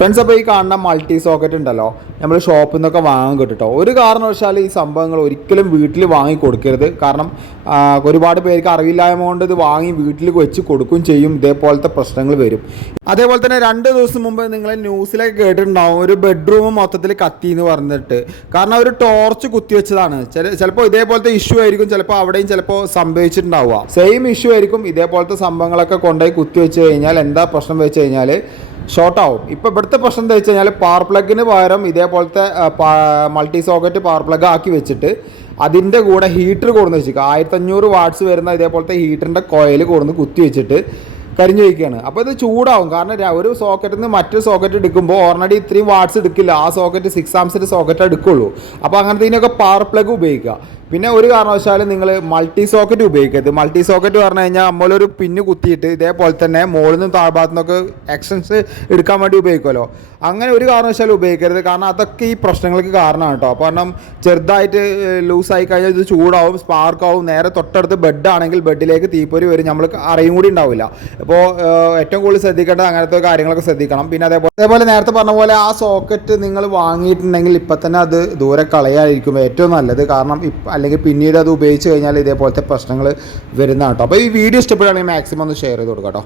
Friends, അപ്പോൾ ഈ കാണുന്ന മൾട്ടി സോക്കറ്റ് ഉണ്ടല്ലോ, നമ്മൾ ഷോപ്പിൽ നിന്നൊക്കെ വാങ്ങാൻ കിട്ടും. ഒരു കാരണവശാൽ ഈ സംഭവങ്ങൾ ഒരിക്കലും വീട്ടിൽ വാങ്ങി കൊടുക്കരുത്. കാരണം ഒരുപാട് പേർക്ക് അറിവില്ലായ്മ കൊണ്ട് ഇത് വാങ്ങി വീട്ടിൽ വെച്ച് കൊടുക്കുകയും ചെയ്യും. ഇതേപോലത്തെ പ്രശ്നങ്ങൾ വരും. അതേപോലെ തന്നെ 2 ദിവസം മുമ്പ് നിങ്ങൾ ന്യൂസിലൊക്കെ കേട്ടിട്ടുണ്ടാവും, ഒരു ബെഡ്റൂം മൊത്തത്തിൽ കത്തി എന്ന് പറഞ്ഞിട്ട്. കാരണം ഒരു ടോർച്ച് കുത്തിവെച്ചതാണ്. ചിലപ്പോൾ ഇതേപോലത്തെ ഇഷ്യൂ ആയിരിക്കും, ചിലപ്പോൾ അവിടെയും ചിലപ്പോൾ സംഭവിച്ചിട്ടുണ്ടാവുക. സെയിം ഇഷ്യൂ ആയിരിക്കും. ഇതേപോലത്തെ സംഭവങ്ങളൊക്കെ കൊണ്ടുപോയി കുത്തിവെച്ച് കഴിഞ്ഞാൽ എന്താ പ്രശ്നം വെച്ച് കഴിഞ്ഞാൽ ഷോർട്ടാവും. ഇപ്പോൾ ഇവിടുത്തെ പ്രശ്നം എന്താ വെച്ച് കഴിഞ്ഞാൽ പവർ പ്ലഗിന് പകരം ഇതേപോലത്തെ മൾട്ടി സോക്കറ്റ് പവർ പ്ലഗ് ആക്കി വെച്ചിട്ട് അതിൻ്റെ കൂടെ ഹീറ്റർ കൊടുന്ന് വെച്ചിരിക്കുക. 1500 വാട്ട്സ് വരുന്ന ഇതേപോലത്തെ ഹീറ്ററിൻ്റെ കോയിൽ കൊടുന്ന് കുത്തി വെച്ചിട്ട് കരിഞ്ഞു വയ്ക്കുകയാണ്. അപ്പോൾ ഇത് ചൂടാവും. കാരണം ഒരു സോക്കറ്റിൽ നിന്ന് മറ്റൊരു സോക്കറ്റ് എടുക്കുമ്പോൾ ഓൾറെഡി ഇത്രയും വാട്ട്സ് എടുക്കില്ല. ആ സോക്കറ്റ് 6 ആംസിൻ്റെ സോക്കറ്റ് എടുക്കുള്ളൂ. അപ്പോൾ അങ്ങനത്തേനൊക്കെ പവർ പ്ലഗ് ഉപയോഗിക്കുക. പിന്നെ ഒരു കാരണവശാലും നിങ്ങൾ മൾട്ടി സോക്കറ്റ് ഉപയോഗിക്കരുത്. മൾട്ടി സോക്കറ്റ് പറഞ്ഞു കഴിഞ്ഞാൽ നമ്മളൊരു പിന്ന് കുത്തിയിട്ട് ഇതേപോലെ തന്നെ മുകളിൽ നിന്നും താഴ്ഭാഗത്തു നിന്നൊക്കെ എക്സ്റ്റൻസ് എടുക്കാൻ വേണ്ടി ഉപയോഗിക്കുമല്ലോ, അങ്ങനെ ഒരു കാരണവശാലും ഉപയോഗിക്കരുത്. കാരണം അതൊക്കെ ഈ പ്രശ്നങ്ങൾക്ക് കാരണമാണ് കേട്ടോ. അപ്പോൾ കാരണം ചെറുതായിട്ട് ലൂസായി കഴിഞ്ഞാൽ ഇത് ചൂടാവും, സ്പാർക്കാവും. നേരെ തൊട്ടടുത്ത് ബെഡാണെങ്കിൽ ബെഡിലേക്ക് തീപ്പൊരി വരും, നമ്മൾ അറിയും കൂടി ഉണ്ടാവില്ല. അപ്പോൾ ഏറ്റവും കൂടുതൽ ശ്രദ്ധിക്കേണ്ടത് അങ്ങനത്തെ കാര്യങ്ങളൊക്കെ ശ്രദ്ധിക്കണം. പിന്നെ അതേപോലെ നേരത്തെ പറഞ്ഞ പോലെ ആ സോക്കറ്റ് നിങ്ങൾ വാങ്ങിയിട്ടുണ്ടെങ്കിൽ ഇപ്പം തന്നെ അത് ദൂരെ കളയാതിരിക്കും ഏറ്റവും നല്ലത്. കാരണം അല്ലെങ്കിൽ പിന്നീട് അത് ഉപയോഗിച്ച് കഴിഞ്ഞാൽ ഇതേപോലത്തെ പ്രശ്നങ്ങൾ വരുന്നതാണ് കേട്ടോ. അപ്പോൾ ഈ വീഡിയോ ഇഷ്ടപ്പെടുകയാണെങ്കിൽ മാക്സിമം ഒന്ന് ഷെയർ ചെയ്ത് കൊടുക്കാം കേട്ടോ.